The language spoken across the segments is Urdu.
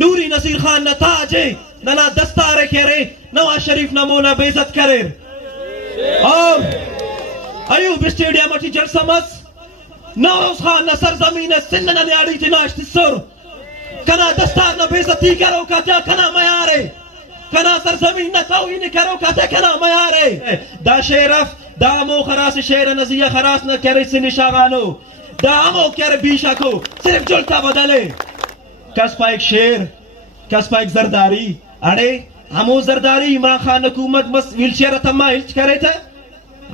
نوری نصیر خان نتاجه ننا دستار کرے نواز شریف نمونہ بیزت کرے اور ایوب اسٹیڈیم اٹھی جلسمس نوروز خان نصر زمین سننا نیاڑی جناشتی سر کنا دستار نبیزتی کرو کتا کنا میارے کنا سرزمین نتاوین کرو کتا کنا میارے دا شیرف دا امو خراس شیر نزیہ خراس نہ کرے سنی شاغانو دا امو کر بیشا کو صرف جلتا بدلے کس پا ایک شیر کس پا ایک زرداری اڑے ہمو زرداری عمران خان حکومت بس ویل چیئر تمہ ہلچ کرے تھا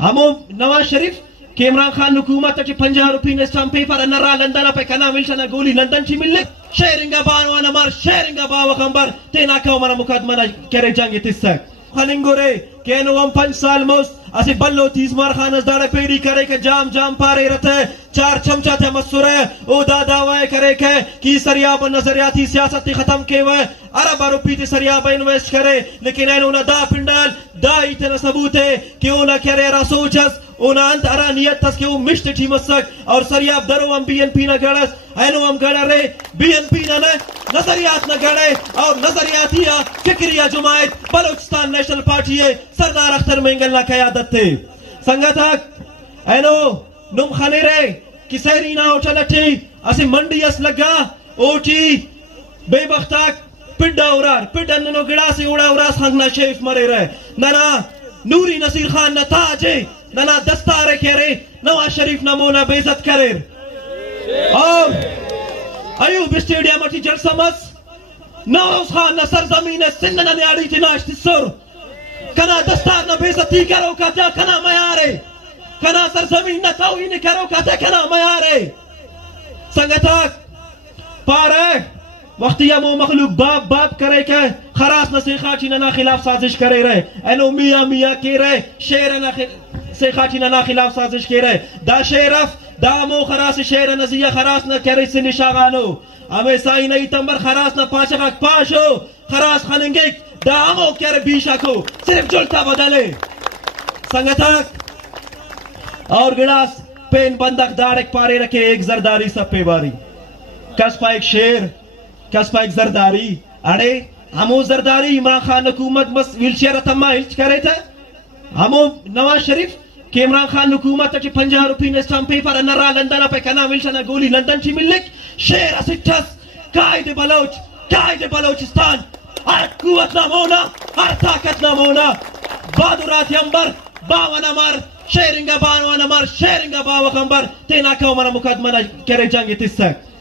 ہمو نواز شریف کہ عمران خان حکومت چی 50 روپی نے اسٹام پیپر انرا لندن پہ کنا ملشنا گولی لندن چی ملے شیرنگا بانوانا مار شیرنگا باو خمبر تینا کہو منا مقدمہ کرے جانگی تسک خلنگو رے کہ انو ہم 5 سال موست اسی بلو تیز مار خانس داڑے پیری کرے کہ جام جام پارے رہتے 4 چمچہ تھے مصور ہے او داداوائے کرے کہ کی سریاب نظریاتی سیاستی ختم کے ہوئے عرب روپی تی سریاب انویسٹ کرے لیکن اینو نا دا پنڈال دا ایتنا ثبوت ہے کہ اونا کرے را سوچس اونا انت ارا نیت تس کہ او مشت ٹھی مسک اور سریاب درو ہم بی این پی نا گڑس اینو ہم گڑا رے بی این پی نا نظریات نا گڑے اور نظریاتی فکریہ جماعت بلوچستان نیشنل پارٹی ہے سردار اختر مینگل نا قیادت تھے سنگتاک اینو نم خانے رے کسیری نا اوٹا لٹھی اسی منڈی اس لگا اوٹی بے بختاک پڈا اورار پڈا ننو گڑا سی اوڑا اوراس خانگنا شیف مرے رہے ننا نوری نصیر خان نتاجے ننا دستار کرے نواز شریف نمونہ بیزت کرے اور ایوب اسٹیڈیم اٹھی جلسمس نوروز خان نصر زمین سننا نیاڑی جناشتی سر کنا دستار نبیزتی کرو کتا کنا میارے کنا سرزمین نتاوین کرو کتا کنا میارے سنگتاک پارے وقتی مو مخلوق باب باب کرے کہ خراس نسی خاچی ننا خلاف سازش کرے رہے اینو میاں میاں کے رہے شیر سے خاچی ننا خلاف سازش کے رہے دا شیرف دا مو خراس شیر نزیہ خراس نہ کرے سے نشاغانو ہمیں سائی نئی تمبر خراس نہ پانچ خاک پاشو خراس خاننگے دا مو کر بیشا کو صرف جلتا بدلے سنگتاک اور گڑاس پین بندق دارک پارے رکھے ایک زرداری سب پہ باری کس پا ایک شیر کس پا ایک زرداری اڑے ہمو زرداری عمران خان حکومت بس ویل چیئر تمہ ہلچ کرے تھا ہمو نواز شریف کہ عمران خان حکومت چی 50 روپی نے اسٹام پیپر انرا لندن پہ کنا ملشنا گولی لندن چی ملک شیر اسٹس قائد بلوچستان ہر قوت نمونا ہر طاقت نمونا بادرات یمبر باوانا مار شیرنگا بانوانا مار شیرنگا باو خمبر تینا کہو منا مقدمہ کرے جانگی تسک